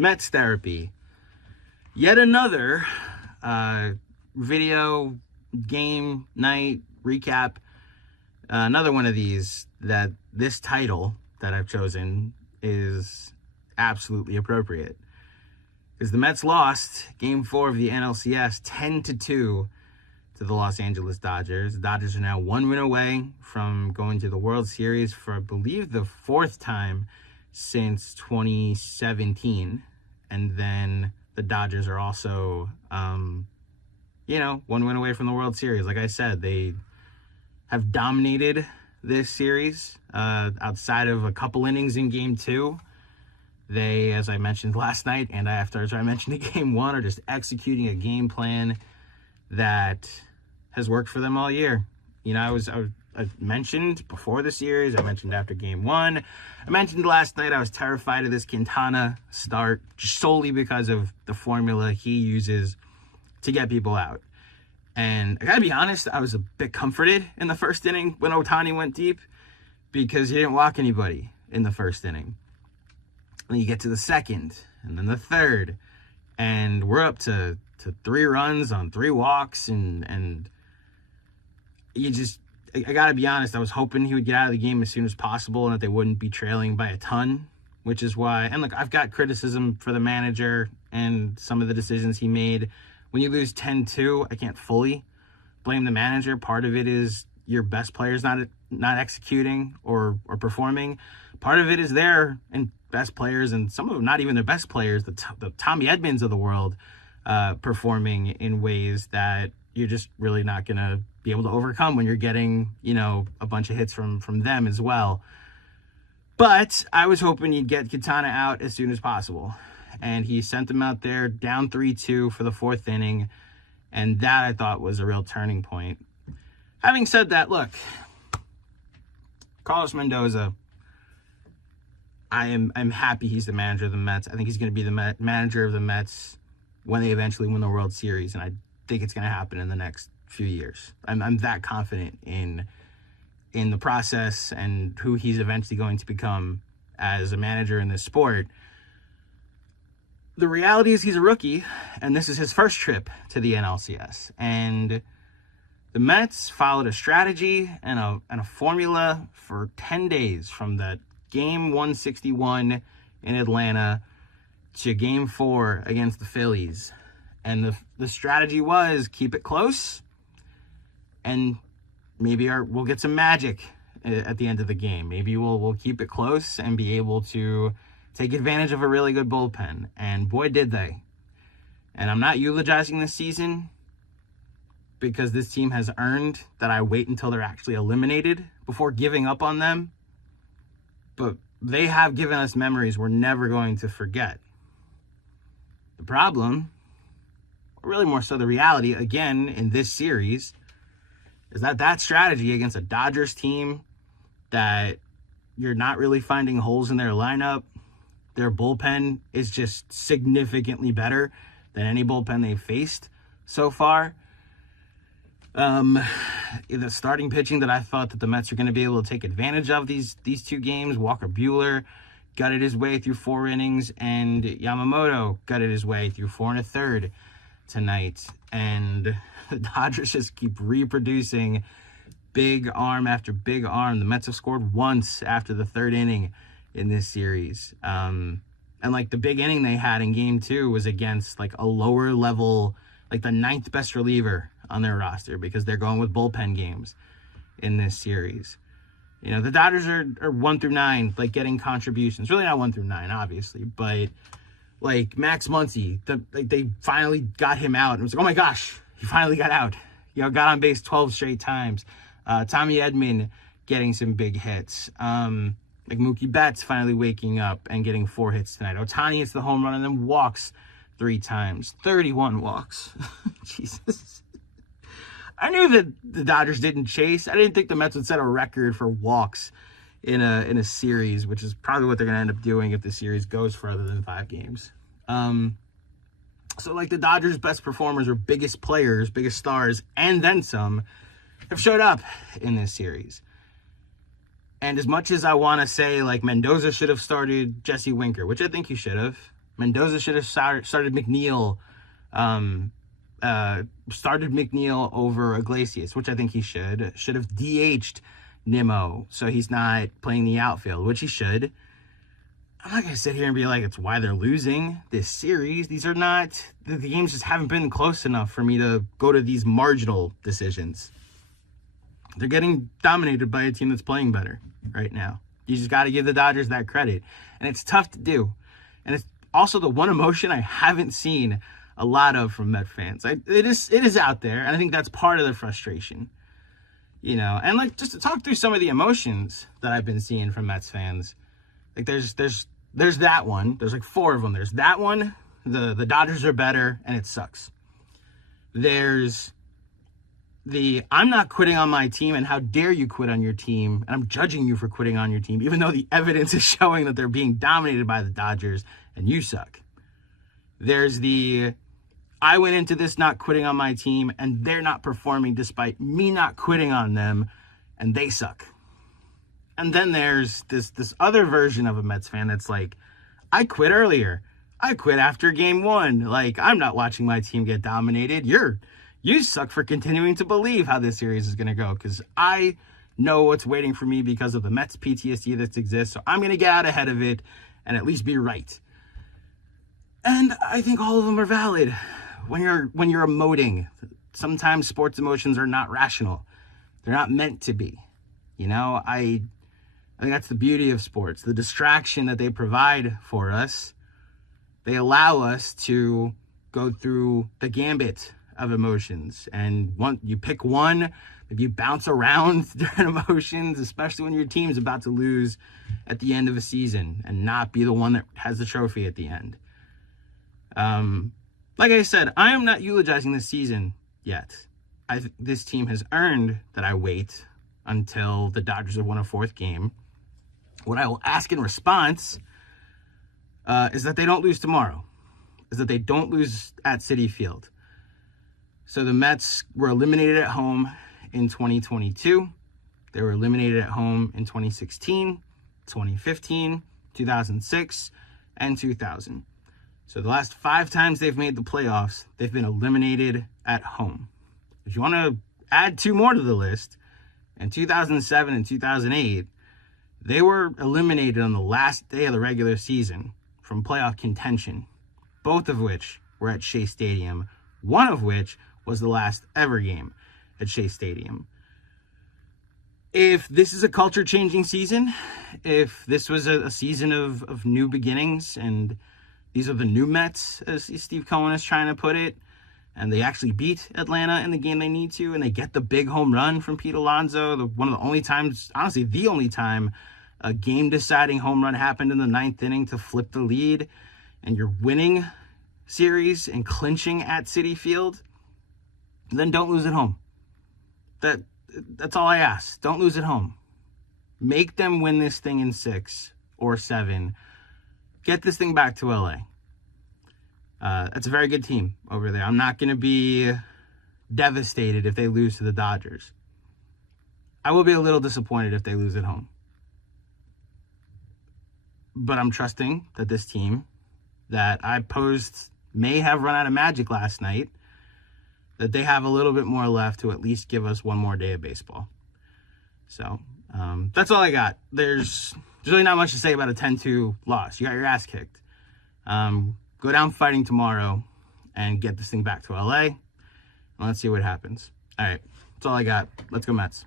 METS therapy. Yet another video game night recap. Another one of these that this title that I've chosen is absolutely appropriate. Because the Mets lost Game 4 of the NLCS 10-2 to the Los Angeles Dodgers. The Dodgers are now 1 win away from going to the World Series for, I believe, the 4th time since 2017. And then the Dodgers are also, 1 win away from the World Series. Like I said, they have dominated this series outside of a couple innings in Game 2. They, as I mentioned last night and after I mentioned in Game 1, are just executing a game plan that has worked for them all year. I mentioned before the series, I mentioned after Game 1, I mentioned last night I was terrified of this Quintana start just solely because of the formula he uses to get people out. And I gotta be honest, I was a bit comforted in the first inning when Ohtani went deep because he didn't walk anybody in the first inning. And then you get to the second and then the third, and we're up to 3 runs on 3 walks, and I gotta be honest, I was hoping he would get out of the game as soon as possible and that they wouldn't be trailing by a ton, which is why, and look, I've got criticism for the manager and some of the decisions he made. When you lose 10-2, I can't fully blame the manager. Part of it is your best players not executing or performing. Part of it is their and best players, and some of them not even the best players, the Tommy Edmonds of the world, performing in ways that you're just really not going to be able to overcome when you're getting, a bunch of hits from them as well. But I was hoping you'd get Quintana out as soon as possible. And he sent them out there down 3-2 for the 4th inning. And that, I thought, was a real turning point. Having said that, look, Carlos Mendoza, I'm happy he's the manager of the Mets. I think he's going to be the manager of the Mets when they eventually win the World Series. And I think it's going to happen in the next few years. I'm that confident in the process and who he's eventually going to become as a manager in this sport. The reality is he's a rookie, and this is his first trip to the NLCS. And the Mets followed a strategy and a formula for 10 days from that Game 161 in Atlanta to Game 4 against the Phillies. And the strategy was keep it close, and maybe we'll get some magic at the end of the game. Maybe we'll keep it close and be able to take advantage of a really good bullpen. And boy, did they. And I'm not eulogizing this season because this team has earned that I wait until they're actually eliminated before giving up on them. But they have given us memories we're never going to forget. The problem, or really more so the reality, again, in this series, is that strategy against a Dodgers team that you're not really finding holes in their lineup, their bullpen is just significantly better than any bullpen they've faced so far. The starting pitching that I thought that the Mets are going to be able to take advantage of these 2 games. Walker Buehler gutted his way through 4 innings, and Yamamoto gutted his way through 4 1/3 tonight. And the Dodgers just keep reproducing big arm after big arm. The Mets have scored once after the 3rd inning in this series. And the big inning they had in Game 2 was against a lower level, the 9th best reliever on their roster, because they're going with bullpen games in this series. The Dodgers are 1 through 9, getting contributions. Really not 1 through 9, obviously, but Max Muncy, they finally got him out. It was oh my gosh, he finally got out. Got on base 12 straight times. Tommy Edman getting some big hits. Mookie Betts finally waking up and getting 4 hits tonight. Ohtani hits the home run and then walks 3 times. 31 walks. Jesus. I knew that the Dodgers didn't chase. I didn't think the Mets would set a record for walks in a series, which is probably what they're going to end up doing if the series goes further than 5 games. So the Dodgers' best performers or biggest players, biggest stars, and then some, have showed up in this series. And as much as I want to say, Mendoza should have started Jesse Winker, which I think he should have. Mendoza should have started McNeil, over Iglesias, which I think he should. Should have DH'd Nimmo so he's not playing the outfield, which he should. I'm not going to sit here and be like, it's why they're losing this series. These are not, the games just haven't been close enough for me to go to these marginal decisions. They're getting dominated by a team that's playing better right now. You just got to give the Dodgers that credit. And it's tough to do. And it's also the one emotion I haven't seen a lot of from Met fans. It is out there, and I think that's part of the frustration. You know, and like just to talk through some of the emotions that I've been seeing from Mets fans. Like there's that one. There's like 4 of them. There's that one. The Dodgers are better and it sucks. There's the I'm not quitting on my team and how dare you quit on your team and I'm judging you for quitting on your team even though the evidence is showing that they're being dominated by the Dodgers and you suck. There's the I went into this not quitting on my team and they're not performing despite me not quitting on them and they suck. And then there's this other version of a Mets fan that's like, I quit earlier. I quit after game 1. Like, I'm not watching my team get dominated. You suck for continuing to believe how this series is going to go because I know what's waiting for me because of the Mets PTSD that exists. So I'm going to get out ahead of it and at least be right. And I think all of them are valid. When you're emoting, sometimes sports emotions are not rational. They're not meant to be. You know, I think that's the beauty of sports. The distraction that they provide for us, they allow us to go through the gambit of emotions. And you pick one, maybe you bounce around different emotions, especially when your team's about to lose at the end of a season and not be the one that has the trophy at the end. Like I said, I am not eulogizing this season yet. This team has earned that I wait until the Dodgers have won a 4th game. What I will ask in response is that they don't lose tomorrow, is that they don't lose at Citi Field. So the Mets were eliminated at home in 2022. They were eliminated at home in 2016, 2015, 2006, and 2000. So the last 5 times they've made the playoffs, they've been eliminated at home. If you want to add 2 more to the list, in 2007 and 2008, they were eliminated on the last day of the regular season from playoff contention, both of which were at Shea Stadium, one of which was the last ever game at Shea Stadium. If this is a culture-changing season, if this was a season of new beginnings, and these are the new Mets, as Steve Cohen is trying to put it, and they actually beat Atlanta in the game they need to, and they get the big home run from Pete Alonso, one of the only times, honestly, the only time a game-deciding home run happened in the 9th inning to flip the lead, and you're winning series and clinching at Citi Field, then don't lose at home. That's all I ask. Don't lose at home. Make them win this thing in 6 or 7. Get this thing back to LA. That's a very good team over there. I'm not going to be devastated if they lose to the Dodgers. I will be a little disappointed if they lose at home. But I'm trusting that this team that I posed may have run out of magic last night, that they have a little bit more left to at least give us one more day of baseball. So that's all I got. There's really not much to say about a 10-2 loss. You got your ass kicked. Go down fighting tomorrow and get this thing back to LA. And let's see what happens. All right, that's all I got. Let's go Mets.